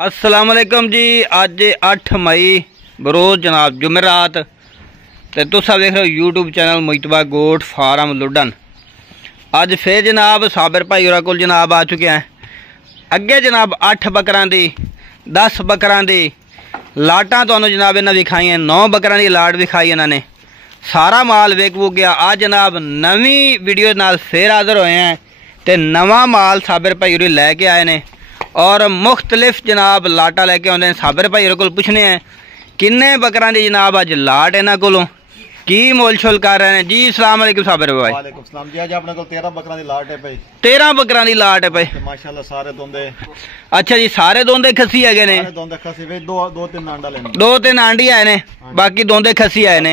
अस्सलाम वालेकुम जी। अज 8 मई बरोज जनाब जुमेरात ते तुसा देख रहे हो यूट्यूब चैनल मुजतबा गोट फार्म लुडन। अज फिर जनाब साबिर भाई होरा कोल जनाब आ चुके हैं। अगे जनाब 8 बकरां दी 10 बकरां दी लाटां तुहानूं जनाब इन्हां विखाई, 9 बकरां दी लाट विखाई इन्हां ने। सारा माल विक वुक गया। आज जनाब नवी वीडियो नाल फिर हाज़र होए हैं ते नवा माल साबिर भाई होरी लैके आए ने और मुख्तलिफ जनाब लाटा लैके आते हैं। साबिर भाई को पुछने हैं किन्ने बकरां दी जनाब अज लाट इन्हां कोलों की मोल छोल कर रहे हैं जी। अस्सलाम वालेकुम साबिर भाई। वालेकुम सलाम जी। अज अपने को 13 बकरां दी लाट है भाई। 13 बकरां दी लाट है भाई माशाल्लाह। सारे दोंदे। अच्छा जी, सारे दोंदे खसी है ने। दोंदे खसी वे दो तीन आंडा लेने। 2-3 आंडी आए ने, बाकी दोंदे खसी आए ने।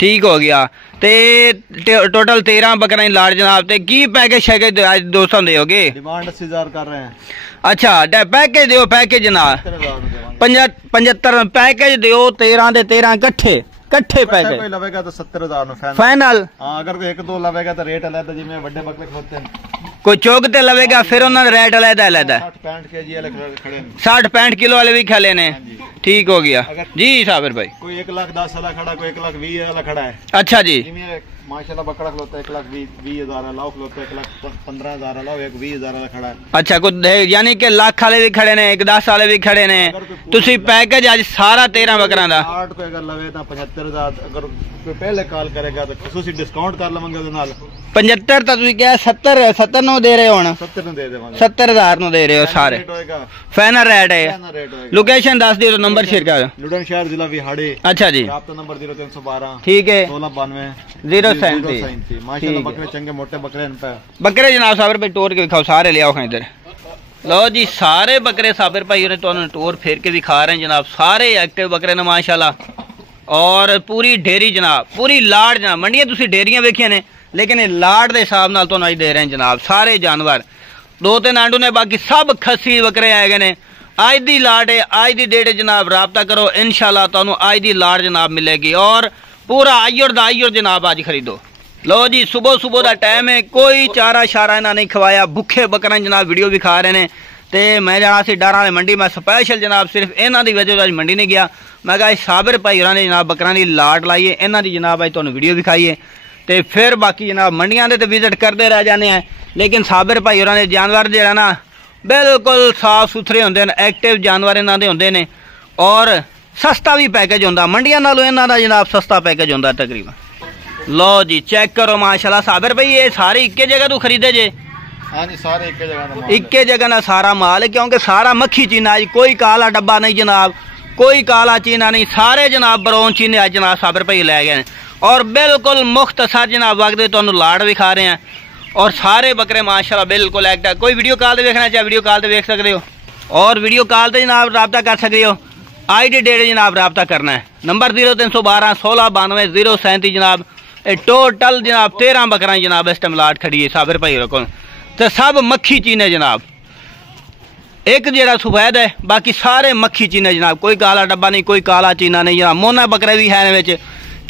ठीक हो गया। ते टोटल 13 बकरां दी लाट जनाब। ते की पैकेज शैकेज आज दोस्तों दोगे? डिमांड 80,000 कर रहे हैं। अच्छा पैकेज दियो, पैकेज जनाब 75 पैकेज दियो। 13 दे 13 कट्ठे पैसे कोई लवेगा तो 70,000 फाइनल। हाँ, अगर कोई 1-2 लवेगा तो रेट अलग है। जिम्मे बड़े बकरे होते हैं कोई चौक ते लवेगा फिर उन्होंने रेट अलग अलग है। 60-65 kg वाले खड़े हैं। 60-65 किलो वाले भी खड़े ने। ठीक हो गया जी साबिर भाई। कोई 1,10,000 वाला खड़ा, कोई 1,20,000 वाला खड़ा है। अच्छा जी। माशाल्लाह बकरा खलोता है 1,20,000 लाख खलोता है 1,15,000 लाख, 1,20,000 वाला खड़ा है। अच्छा कुछ यानी कि लाख वाले भी खड़े ने, 1,10 वाले भी खड़े ने। तुसी पैकेज आज सारा 13 बकरा दा 8 को अगर लवे तो 75,000। अगर कोई पहले कॉल करेगा तो खसूसी डिस्काउंट कर लवांगे ਉਹਦੇ ਨਾਲ। 75 ਤਾਂ ਤੁਸੀਂ ਕਿਹਾ 70 ਨੂੰ ਦੇ ਰਹੇ ਹੋ ਹੁਣ। 70 ਨੂੰ ਦੇ ਦੇਵਾਂਗੇ। 70,000 ਨੂੰ ਦੇ ਰਹੇ ਹੋ ਸਾਰੇ। फाइनल रेट है। लोकेशन दस दियो, नंबर शेयर कर। लुडन शहर जिला विहाड़ी। अच्छा जी। राब्ता नंबर 0312। ठीक है 1692 037। माशाल्लाह बकरे चंगे मोटे बकरे इन पे। बकरे जनाब साबिर भाई टोर के दिखाओ, सारे ले आओ इधर। लो जी सारे बकरे साबिर भाई ने तो टोर फेर के दिखा रहे हैं जनाब। सारे एक्टिव बकरे ने माशाल्लाह। और पूरी डेरी जनाब, पूरी लाट जनाब। मंडियां तुसी डेरियां वेखियां ने, लेकिन लाट दे हिसाब नाल तो दे रहे हैं जनाब। सारे जानवर 2-3 आंडू ने, बाकी सब खसी बकरे आए गए ने। आज दी लाट है, आज दी डेट जनाब। राब्ता करो, इंशाल्लाह तुहानू आज दी लाट जनाब मिलेगी। और पूरा आइयोर दा आइयोर जनाब आज खरीदो। लो जी सुबह सुबह का टाइम है, कोई चारा शारा इन्हें नहीं खवाया। भुखे बकरा जनाब वीडियो भी खा रहे हैं। तो मैं जाना सी डारा वाली मंडी, मैं स्पैशल जनाब सिर्फ इन्हों की वजह से मंडी नहीं गया। मैं कहा साबिर भाई होरां ने जनाब बकरा की लाट लाई है, इन्हों की जनाब अज तुहानू वीडियो दिखाई है। तो फिर बाकी जनाब मंडियां दे विजिट करते रह जाने हैं। लेकिन साबिर भाई होरां ने जानवर जो ना बिल्कुल साफ सुथरे होंदे ने, एक्टिव जानवर इन्हां दे होंदे ने। और सस्ता भी पैकेज होंदा, मंडियां नालों इन्हां दा जनाब सस्ता पैकेज होंदा तकरीबन। लो जी चेक करो माशाल्लाह साबिर भाई, ये सारे इक्के जगह तो खरीदे जे? हाँ जी, सारे इक्के जगह ना सारा माल है, क्योंकि सारा मक्खी चीना है। कोई काला डब्बा नहीं जनाब, कोई काला चीना नहीं, सारे जनाब ब्राउन चीने आज जनाब साबिर भाई लै गए। और बिल्कुल मुख्तसर जनाब वक्त तुहानू लाट भी खा रहे हैं। और सारे बकरे माशाल्लाह बिल्कुल एक्टिव। कोई वीडियो कॉल से देखना चाहे वीडियो कॉल से देख सकते हो, और वीडियो कॉल से जनाब रब्ता कर सकते हो। आज की डेट जनाब रब्ता करना है। नंबर 0312 1692 037 जनाब। टोटल जनाब 13 बकरा जनाब इस टाइम लाट खड़ी है साबिर भाई को। तो सब मक्खी चीने जनाब। एक जरा सफेद है, बाकी सारे मक्खी चीने जनाब। कोई काला डब्बा नहीं, कोई काला चीना नहीं जनाब। मोना बकरे भी है,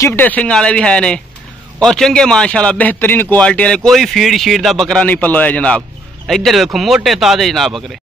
चिपटे सिंह वाले भी है ने। और चंगे माशाल्लाह बेहतरीन क्वालिटी वाले। कोई फीड शीड का बकरा नहीं पलोया जनाब। इधर देखो मोटे ताजे जनाब बकरे।